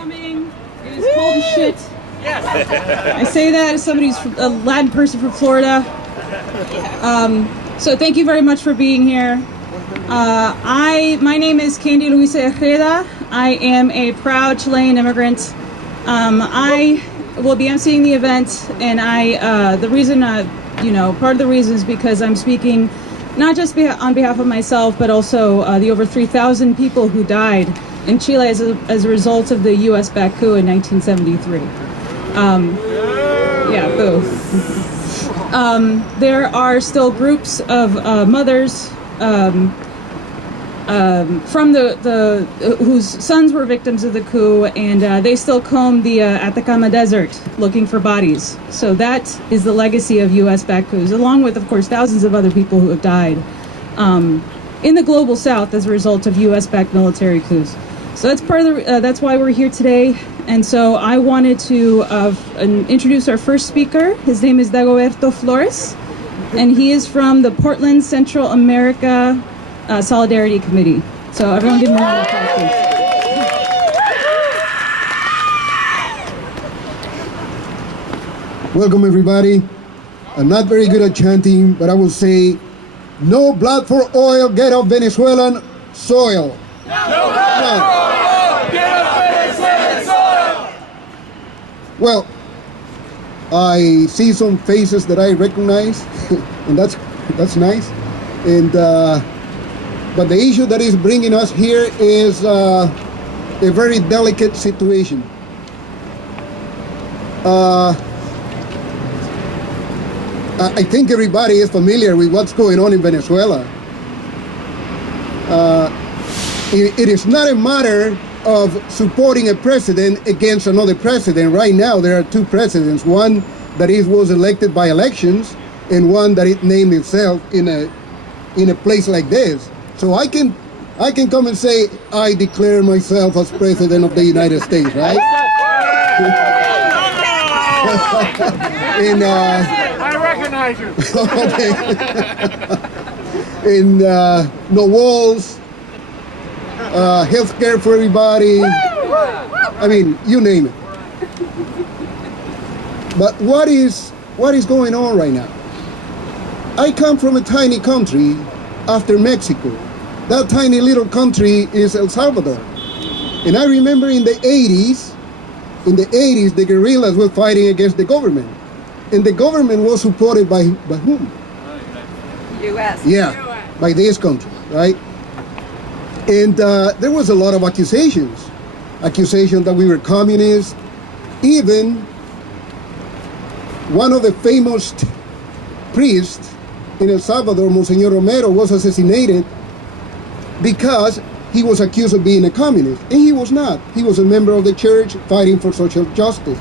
coming. It is cold as shit. I say that as somebody who's a Latin person from Florida. So thank you very much for being here. My name is Candy Luisa Ejeda. I am a proud Chilean immigrant. I will be emceeing the event, and the reason, part of the reason is because I'm speaking not just on behalf of myself, but also the over 3,000 people who died in Chile as a result of the U.S.-backed coup in 1973. Boo. There are still groups of mothers from whose sons were victims of the coup, and they still comb the Atacama Desert looking for bodies. So that is the legacy of U.S.-backed coups, along with, of course, thousands of other people who have died in the global South as a result of U.S.-backed military coups. So that's part of that's why we're here today. And so I wanted to introduce our first speaker. His name is Dagoberto Flores, and he is from the Portland Central America Solidarity Committee. So everyone give him a round of applause, please. Welcome, everybody. I'm not very good at chanting, but I will say, no blood for oil, get off Venezuelan soil. No blood for oil, get off Venezuelan soil. Well, I see some faces that I recognize, and that's nice. And but the issue that is bringing us here is a very delicate situation. I think everybody is familiar with what's going on in Venezuela. It is not a matter of supporting a president against another president. Right now, there are two presidents, one that was elected by elections, and one that it named itself in a place like this. So I can come and say, I declare myself as president of the United States, right? And, I recognize you. okay. And no walls, health care for everybody. I mean, you name it. But what is going on right now? I come from a tiny country after Mexico. That tiny little country is El Salvador. And I remember in the 80s, the guerrillas were fighting against the government. And the government was supported by whom? U.S. Yeah, by this country, right? And there was a lot of accusations that we were communists. Even one of the famous priests in El Salvador, Monsignor Romero, was assassinated because he was accused of being a communist, and he was not. He was a member of the church fighting for social justice.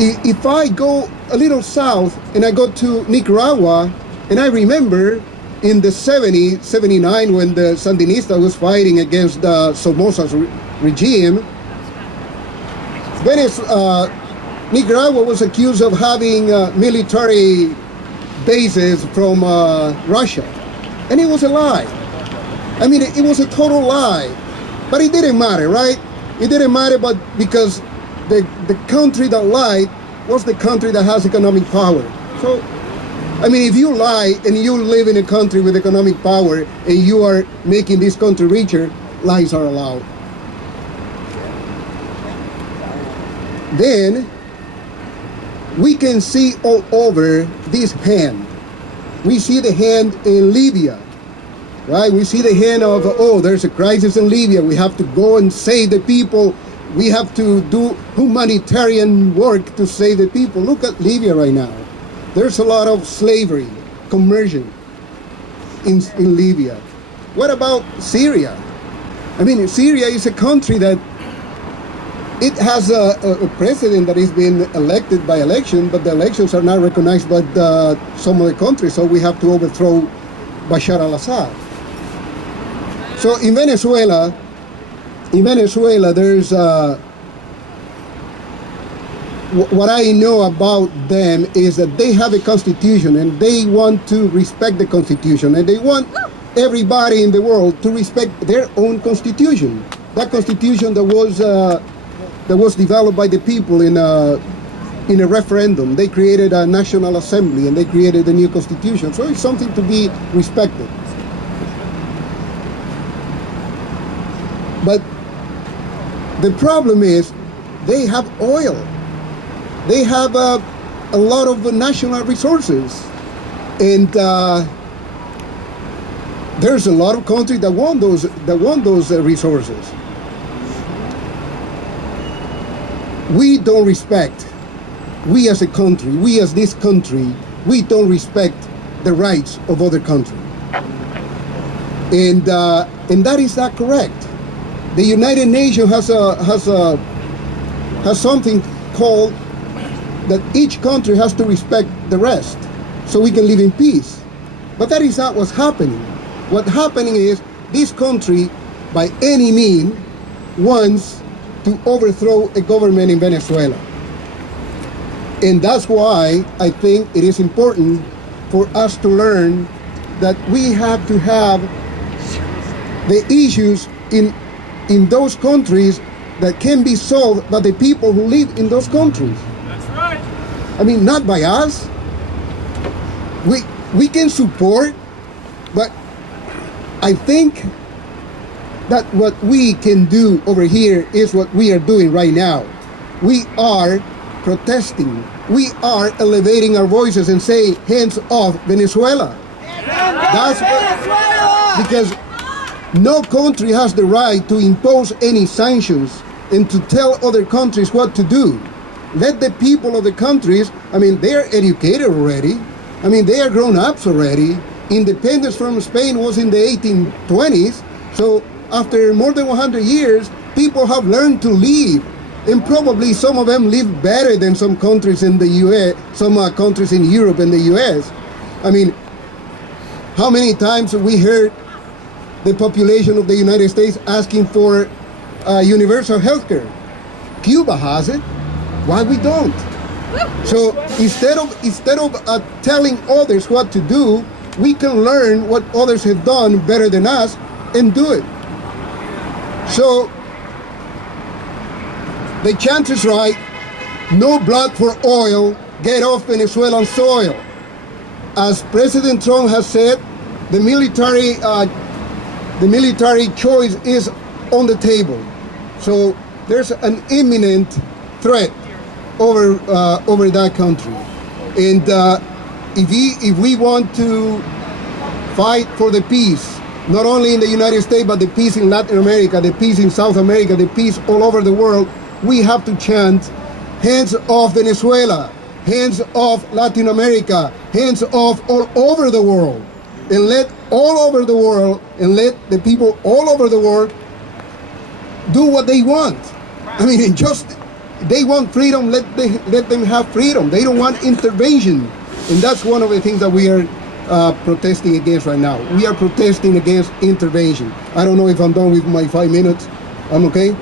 If I go a little south and I go to Nicaragua, and I remember in the 70s, 79, when the Sandinista was fighting against Somoza's regime, Nicaragua was accused of having military bases from Russia. And it was a lie. I mean, it was a total lie. But it didn't matter, right? It didn't matter, but because the country that lied was the country that has economic power. So, I mean, if you lie and you live in a country with economic power and you are making this country richer, lies are allowed. Then, we can see all over this hand. We see the hand in Libya, right? We see the hand of, oh, there's a crisis in Libya. We have to go and save the people. We have to do humanitarian work to save the people. Look at Libya right now. There's a lot of slavery, conversion in Libya. What about Syria? I mean, Syria is a country that it has a president that is being elected by election, but the elections are not recognized by some of the countries, so we have to overthrow Bashar al-Assad. So in Venezuela, there's what I know about them is that they have a constitution and they want to respect the constitution, and they want everybody in the world to respect their own constitution. That constitution that was developed by the people in a referendum. They created a national assembly and they created a new constitution. So it's something to be respected. But the problem is they have oil. They have a lot of national resources. And there's a lot of countries that want those resources. We don't respect, we as a country, we as this country, we don't respect the rights of other countries. And that is not correct. The United Nations has something called that each country has to respect the rest so we can live in peace. But that is not what's happening. What's happening is this country, by any means, wants to overthrow a government in Venezuela. And that's why I think it is important for us to learn that we have to have the issues in those countries that can be solved by the people who live in those countries. That's right. I mean, not by us. We can support, but I think that what we can do over here is what we are doing right now. We are protesting. We are elevating our voices and saying, hands off Venezuela. That's what, because no country has the right to impose any sanctions and to tell other countries what to do. Let the people of the countries, I mean, they are educated already. I mean, they are grown-ups already. Independence from Spain was in the 1820s. So after more than 100 years, people have learned to live. And probably some of them live better than some countries in the US, some countries in Europe and the US. I mean, how many times have we heard the population of the United States asking for universal health care? Cuba has it. Why we don't? So instead of telling others what to do, we can learn what others have done better than us and do it. So the chance is right. No blood for oil. Get off Venezuelan soil. As President Trump has said, the military choice is on the table. So there's an imminent threat over that country. And if we want to fight for the peace, not only in the United States, but the peace in Latin America, the peace in South America, the peace all over the world, we have to chant, hands off Venezuela, hands off Latin America, hands off all over the world. And let all over the world, and let the people all over the world do what they want. I mean, they want freedom, let them have freedom. They don't want intervention. And that's one of the things that we are protesting against right now. We are protesting against intervention. I don't know if I'm done with my 5 minutes. I'm okay?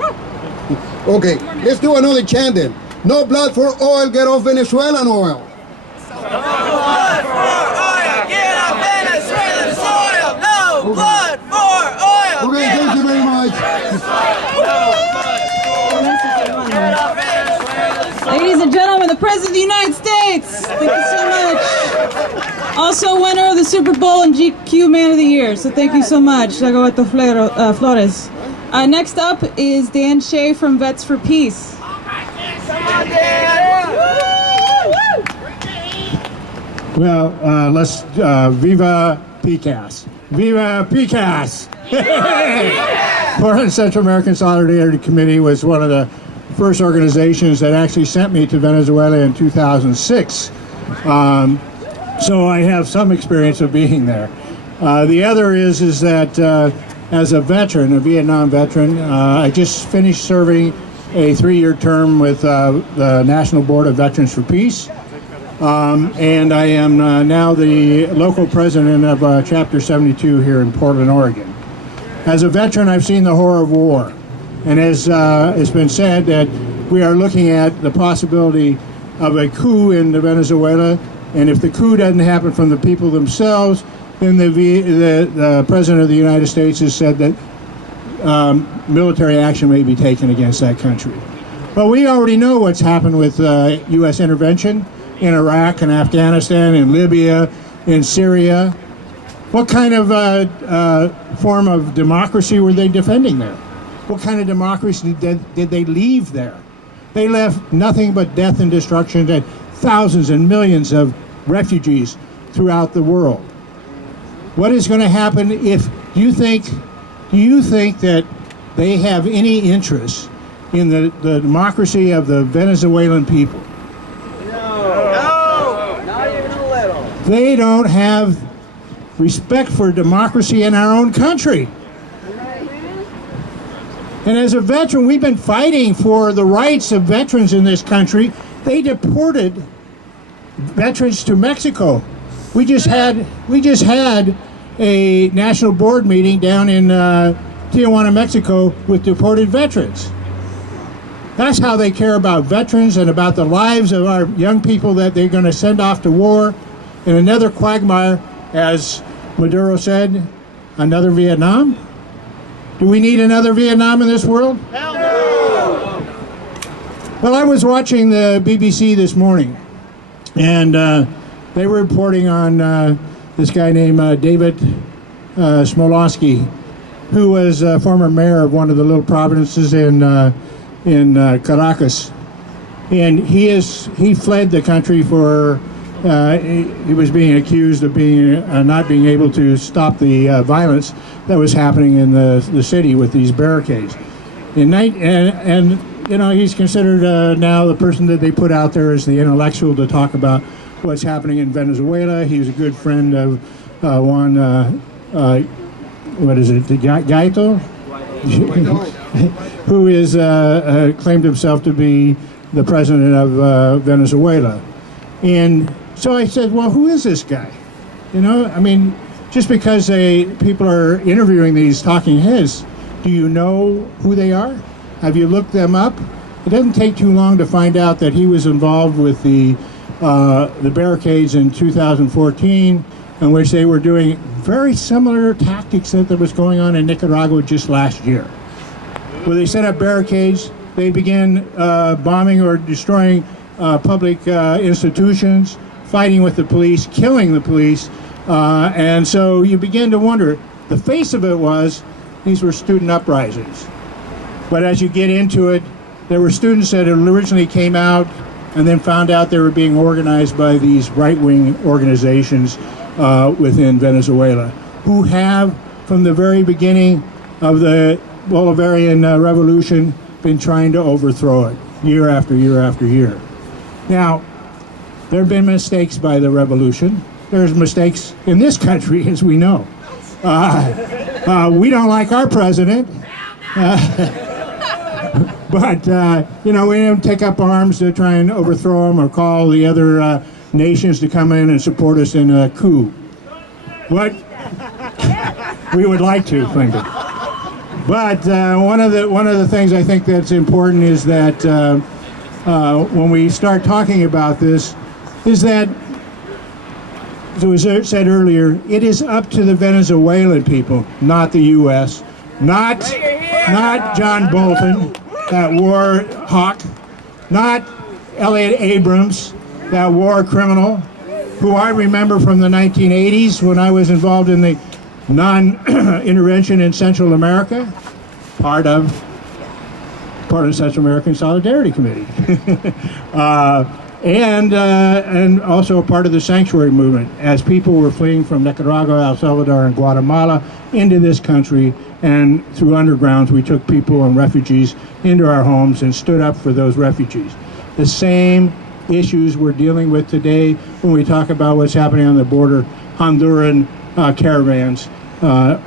Okay, let's do another chant then. No blood for oil, get off Venezuelan oil. No blood for oil, get off Venezuelan soil. No blood for oil. Okay, thank you very much. Ladies and gentlemen, the President of the United States. Thank you so much. Also winner of the Super Bowl and GQ Man of the Year. So thank you so much, Dagoberto Flores. Next up is Dan Shea from Vets for Peace. Well, let's Viva PCAS. Viva PCAS! Portland Central American Solidarity Committee was one of the first organizations that actually sent me to Venezuela in 2006. So I have some experience of being there. The other is that as a veteran, a Vietnam veteran, I just finished serving a 3-year term with the National Board of Veterans for Peace. And I am now the local president of Chapter 72 here in Portland, Oregon. As a veteran, I've seen the horror of war. And as it's been said, that we are looking at the possibility of a coup in Venezuela. And if the coup doesn't happen from the people themselves, then the President of the United States has said that military action may be taken against that country. But we already know what's happened with U.S. intervention in Iraq and Afghanistan, in Libya, in Syria. What kind of form of democracy were they defending there? What kind of democracy did they leave there? They left nothing but death and destruction and thousands and millions of refugees throughout the world. What is going to happen if do you think that they have any interest in the democracy of the Venezuelan people? No, not even a little. They don't have respect for democracy in our own country. And as a veteran, we've been fighting for the rights of veterans in this country. They deported veterans to Mexico. We just had a national board meeting down in Tijuana, Mexico, with deported veterans. That's how they care about veterans and about the lives of our young people that they're going to send off to war in another quagmire, as Maduro said, another Vietnam. Do we need another Vietnam in this world? Hell no! Well, I was watching the BBC this morning, and they were reporting on this guy named David Smolensky, who was former mayor of one of the little provinces in Caracas, and he fled the country for he was being accused of not being able to stop the violence that was happening in the city with these barricades. And you know, he's considered now the person that they put out there as the intellectual to talk about what's happening in Venezuela. He was a good friend of Juan, what is it, Guaidó? Who is claimed himself to be the president of Venezuela. And so I said, well, who is this guy? You know, I mean, just because people are interviewing these talking heads, do you know who they are? Have you looked them up? It doesn't take too long to find out that he was involved with the barricades in 2014, in which they were doing very similar tactics that was going on in Nicaragua just last year, where they set up barricades, they began bombing or destroying public institutions, fighting with the police, killing the police, and so you begin to wonder. The face of it was these were student uprisings, but as you get into it, there were students that originally came out and then found out they were being organized by these right-wing organizations within Venezuela, who have, from the very beginning of the Bolivarian revolution, been trying to overthrow it year after year after year. Now, there have been mistakes by the revolution. There's mistakes in this country, as we know. We don't like our president. But, you know, we don't take up arms to try and overthrow him or call the other nations to come in and support us in a coup. What? We would like to, frankly. But one of the things I think that's important is that when we start talking about this, is that, as was said earlier, it is up to the Venezuelan people, not the U.S., not John Bolton, that war hawk, not Elliot Abrams, that war criminal, who I remember from the 1980s when I was involved in the non-intervention in Central America, part of Central American Solidarity Committee, and also a part of the sanctuary movement as people were fleeing from Nicaragua, El Salvador, and Guatemala into this country, and through undergrounds we took people and refugees into our homes and stood up for those refugees. The same issues we're dealing with today when we talk about what's happening on the border, Honduran caravans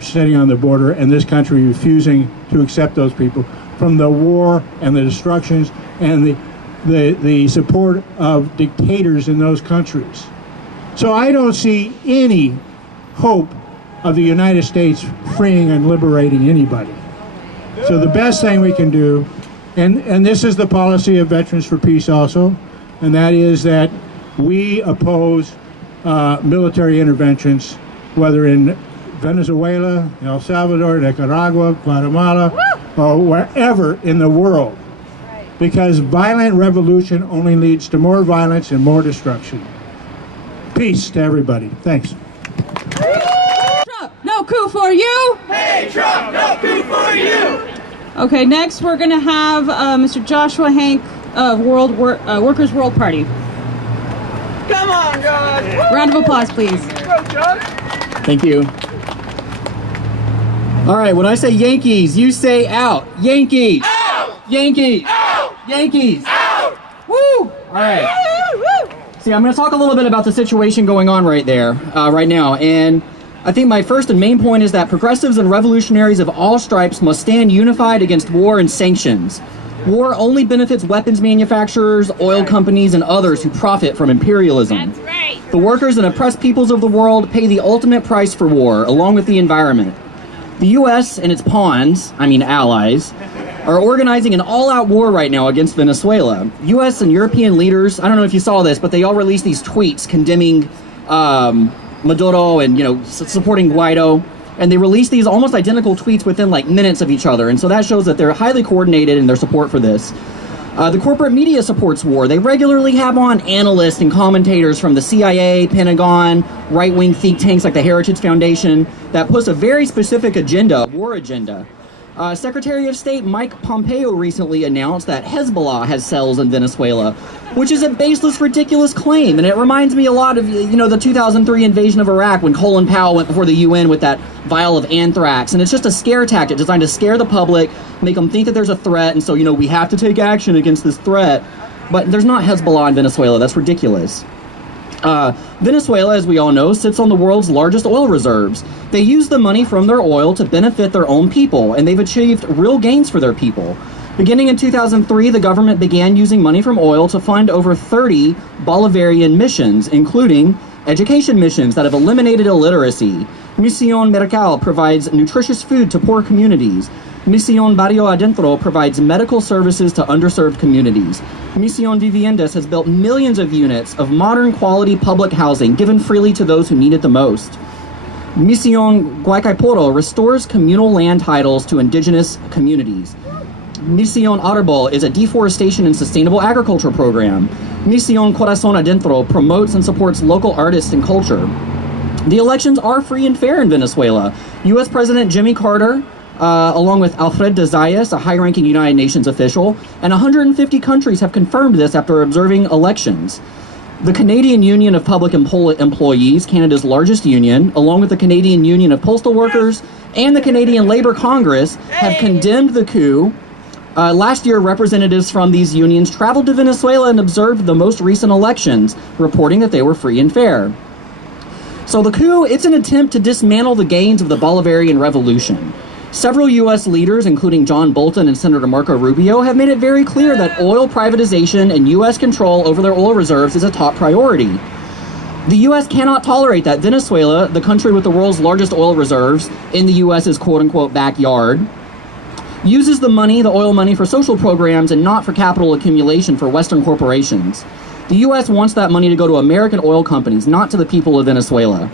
sitting on the border, and this country refusing to accept those people from the war and the destructions and the support of dictators in those countries. So I don't see any hope of the United States freeing and liberating anybody. So the best thing we can do, and this is the policy of Veterans for Peace also, and that is that we oppose military interventions whether in Venezuela, El Salvador, Nicaragua, Guatemala, or wherever in the world. Because violent revolution only leads to more violence and more destruction. Peace to everybody. Thanks. Trump, no coup for you. Hey Trump, no coup for you. Okay, next we're going to have Mr. Joshua Hank of Workers' World Party. Come on, Josh. Round of applause, please. Go, Josh. Thank you. All right, when I say Yankees, you say out. Yankees. Out. Yankees. Out. Yankees. Out. Woo! All right. See, I'm going to talk a little bit about the situation going on right now. And I think my first and main point is that progressives and revolutionaries of all stripes must stand unified against war and sanctions. War only benefits weapons manufacturers, oil companies, and others who profit from imperialism. That's right. The workers and oppressed peoples of the world pay the ultimate price for war, along with the environment. The U.S. and its pawns, allies, are organizing an all-out war right now against Venezuela. U.S. and European leaders, I don't know if you saw this, but they all released these tweets condemning Maduro and, supporting Guaido. And they released these almost identical tweets within minutes of each other. And so that shows that they're highly coordinated in their support for this. The corporate media supports war. They regularly have on analysts and commentators from the CIA, Pentagon, right-wing think tanks like the Heritage Foundation that push a very specific agenda, war agenda. Secretary of State Mike Pompeo recently announced that Hezbollah has cells in Venezuela, which is a baseless, ridiculous claim. And it reminds me a lot of, the 2003 invasion of Iraq when Colin Powell went before the UN with that vial of anthrax. And it's just a scare tactic designed to scare the public, make them think that there's a threat. And so, we have to take action against this threat. But there's not Hezbollah in Venezuela. That's ridiculous. Venezuela, as we all know, sits on the world's largest oil reserves. They use the money from their oil to benefit their own people, and they've achieved real gains for their people. Beginning in 2003, the government began using money from oil to fund over 30 Bolivarian missions, including education missions that have eliminated illiteracy. Misión Mercal provides nutritious food to poor communities. Misión Barrio Adentro provides medical services to underserved communities. Misión Viviendas has built millions of units of modern quality public housing given freely to those who need it the most. Misión Guaycaiporo restores communal land titles to indigenous communities. Misión Arbol is a deforestation and sustainable agriculture program. Misión Corazón Adentro promotes and supports local artists and culture. The elections are free and fair in Venezuela. U.S. President Jimmy Carter, along with Alfred de Zayas, a high-ranking United Nations official, and 150 countries have confirmed this after observing elections. The Canadian Union of Public Employees, Canada's largest union, along with the Canadian Union of Postal Workers and the Canadian Labour Congress, have condemned the coup. Last year, representatives from these unions traveled to Venezuela and observed the most recent elections, reporting that they were free and fair. So the coup, it's an attempt to dismantle the gains of the Bolivarian Revolution. Several U.S. leaders, including John Bolton and Senator Marco Rubio, have made it very clear that oil privatization and U.S. control over their oil reserves is a top priority. The U.S. cannot tolerate that Venezuela, the country with the world's largest oil reserves in the U.S.'s quote-unquote backyard, uses the oil money for social programs and not for capital accumulation for Western corporations. The U.S. wants that money to go to American oil companies, not to the people of Venezuela.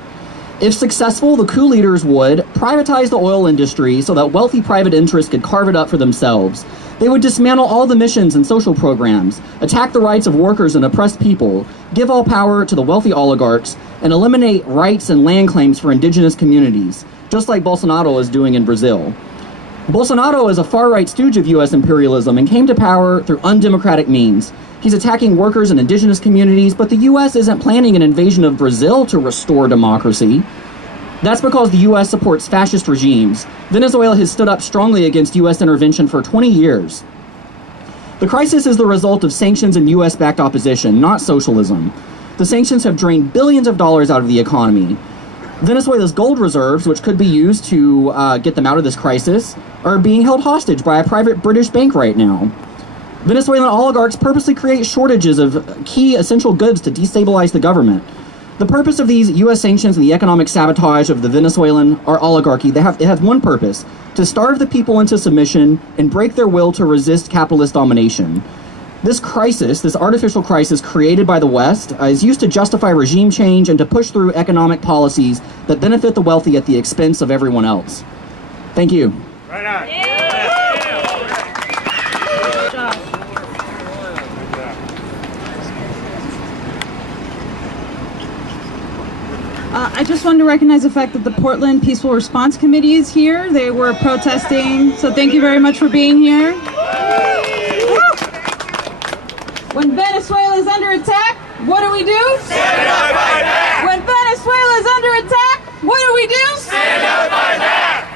If successful, the coup leaders would privatize the oil industry so that wealthy private interests could carve it up for themselves. They would dismantle all the missions and social programs, attack the rights of workers and oppressed people, give all power to the wealthy oligarchs, and eliminate rights and land claims for indigenous communities, just like Bolsonaro is doing in Brazil. Bolsonaro is a far-right stooge of U.S. imperialism and came to power through undemocratic means. He's attacking workers and indigenous communities, but the U.S. isn't planning an invasion of Brazil to restore democracy. That's because the U.S. supports fascist regimes. Venezuela has stood up strongly against U.S. intervention for 20 years. The crisis is the result of sanctions and U.S.-backed opposition, not socialism. The sanctions have drained billions of dollars out of the economy. Venezuela's gold reserves, which could be used to get them out of this crisis, are being held hostage by a private British bank right now. Venezuelan oligarchs purposely create shortages of key essential goods to destabilize the government. The purpose of these U.S. sanctions and the economic sabotage of the Venezuelan oligarchy, it has one purpose: to starve the people into submission and break their will to resist capitalist domination. This crisis, this artificial crisis created by the West, is used to justify regime change and to push through economic policies that benefit the wealthy at the expense of everyone else. Thank you. Right on. I just wanted to recognize the fact that the Portland Peaceful Response Committee is here. They were protesting, so thank you very much for being here. When Venezuela is under attack, what do we do? Stand up, fight back! When Venezuela is under attack, what do we do? Stand up, fight back!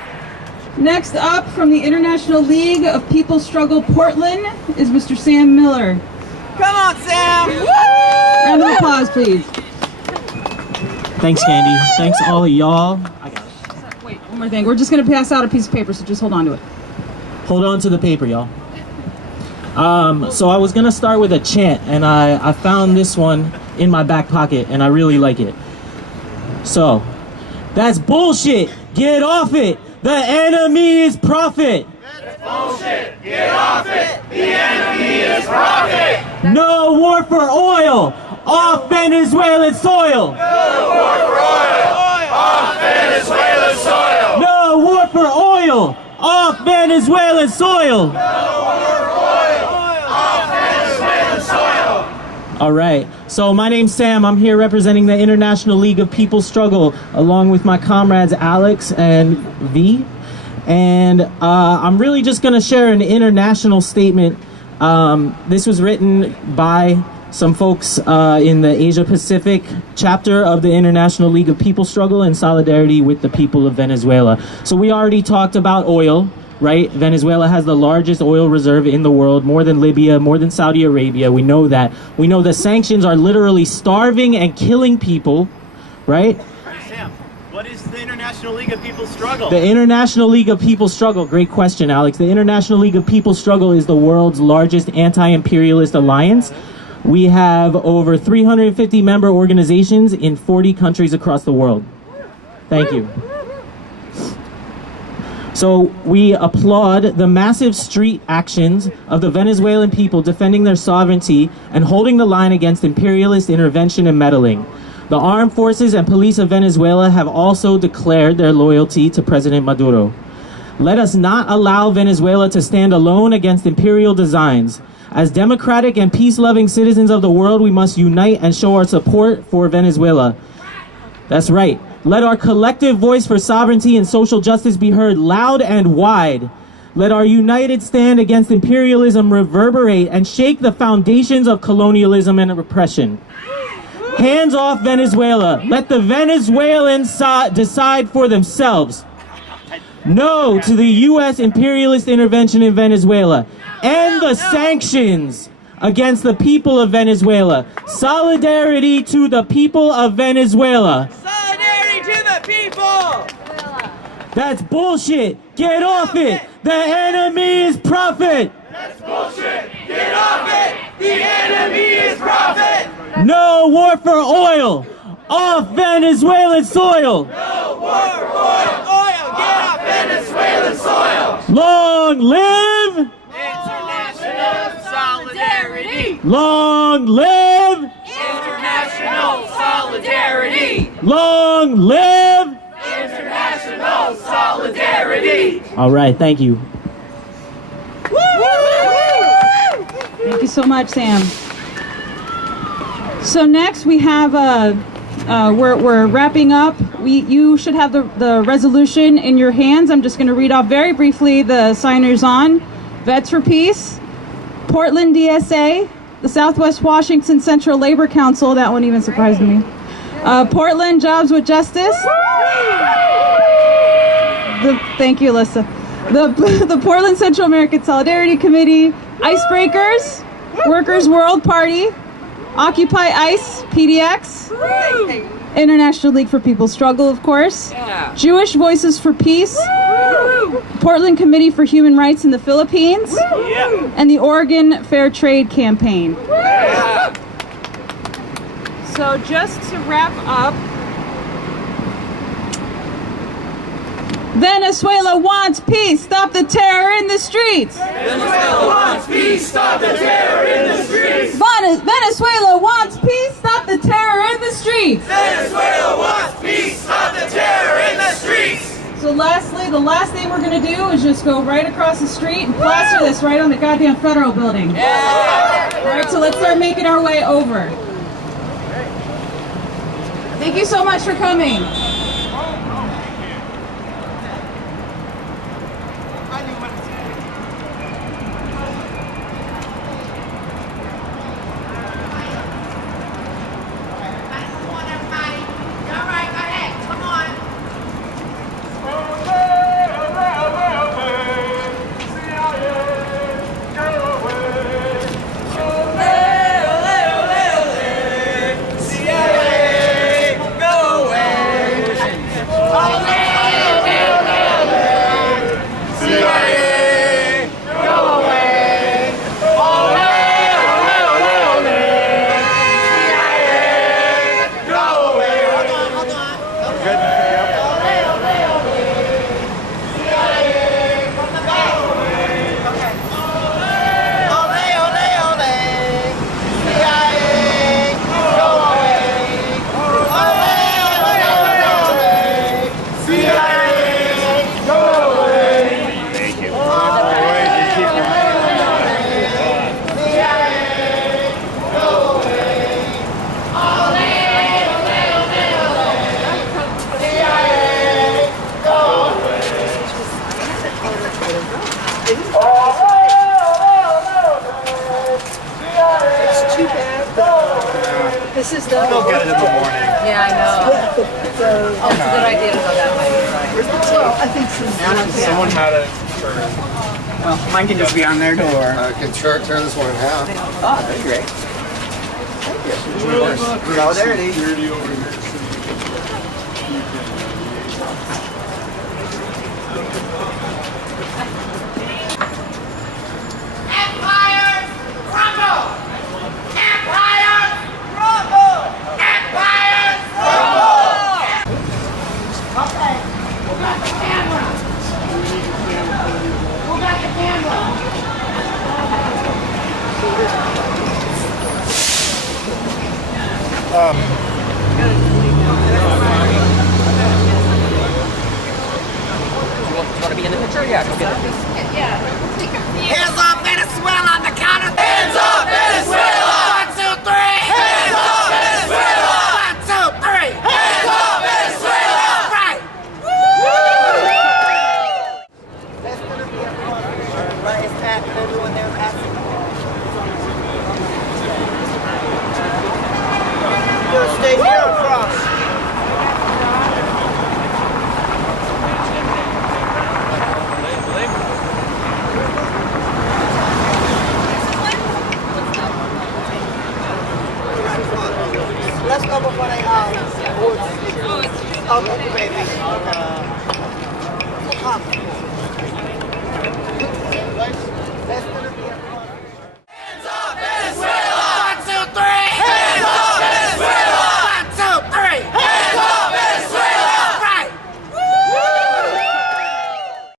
Next up, from the International League of People Struggle Portland, is Mr. Sam Miller. Come on, Sam! Woo! Round of applause, please. Thanks, Candy. Thanks, all of y'all. I got it. Wait, one more thing. We're just going to pass out a piece of paper, so just hold on to it. Hold on to the paper, y'all. So I was gonna start with a chant, and I found this one in my back pocket, and I really like it. So, that's bullshit. Get off it. The enemy is profit. That's bullshit! Get off it! The enemy is profit! No war for oil. Off Venezuelan soil. No war for oil! Off Venezuelan soil! No war for oil. Off Venezuelan soil. All right, so my name's Sam. I'm here representing the International League of People Struggle, along with my comrades Alex and V. And I'm really just gonna share an international statement. This was written by some folks in the Asia Pacific chapter of the International League of People Struggle in solidarity with the people of Venezuela. So we already talked about oil, right? Venezuela has the largest oil reserve in the world, more than Libya, more than Saudi Arabia. We know that. We know the sanctions are literally starving and killing people, right? Sam, what is the International League of People Struggle? The International League of People Struggle, great question, Alex. The International League of People Struggle is the world's largest anti-imperialist alliance. We have over 350 member organizations in 40 countries across the world. Thank you. So we applaud the massive street actions of the Venezuelan people defending their sovereignty and holding the line against imperialist intervention and meddling. The armed forces and police of Venezuela have also declared their loyalty to President Maduro. Let us not allow Venezuela to stand alone against imperial designs. As democratic and peace-loving citizens of the world, we must unite and show our support for Venezuela. That's right. Let our collective voice for sovereignty and social justice be heard loud and wide. Let our united stand against imperialism reverberate and shake the foundations of colonialism and repression. Hands off Venezuela. Let the Venezuelans decide for themselves. No to the U.S. imperialist intervention in Venezuela. End the sanctions against the people of Venezuela. Solidarity to the people of Venezuela. Solidarity to the people! That's bullshit. Get off it. The enemy is profit. That's bullshit! Get off it! The enemy is profit! No war for oil. Off Venezuelan soil. No war for oil! Oil! Get off Venezuelan soil! Long live. International solidarity! Long live. International solidarity! Long live. International solidarity! All right, thank you. Thank you so much, Sam. So next we have we're wrapping up. You should have the resolution in your hands. I'm just going to read off very briefly the signers on. Vets for Peace, Portland DSA, the Southwest Washington Central Labor Council. That one even surprised me. Portland Jobs with Justice. Thank you, Alyssa. The Portland Central American Solidarity Committee, Icebreakers, Workers World Party, Occupy ICE, PDX, International League for People Struggle, of course, Jewish Voices for Peace, Portland Committee for Human Rights in the Philippines, and the Oregon Fair Trade Campaign. So just to wrap up, Venezuela wants peace. Stop the terror in the streets. Venezuela wants peace. Stop the terror in the streets. Venezuela wants peace. Stop the terror in the streets. Venezuela wants peace. Stop the terror in the streets. So lastly, the last thing we're going to do is just go right across the street and plaster this right on the goddamn federal building. Yeah. All right, so let's start making our way over. Thank you so much for coming. This is the. We'll get it in the morning. Yeah, I know. Oh, it's a good idea to go that way. Well, I think so. Someone had a shirt. Well, mine can just be on their door. I can tear this one in half. Oh, that'd be great. Thank you. Oh, there it is. Empire crumble! Empire crumble! Empire crumble! Okay, who got the camera? Who got the camera? You want to be in the picture? Yeah, go get it. Hands up, Venezuela on the count of hands up, Venezuela! 1, 2, 3! Hands up, Venezuela! 1, 2, 3! Hands up, Venezuela! Right! That's going to be a riot attack and everyone there passing. You'll stay here across. Let's go before they okay, baby. Come. That's gonna be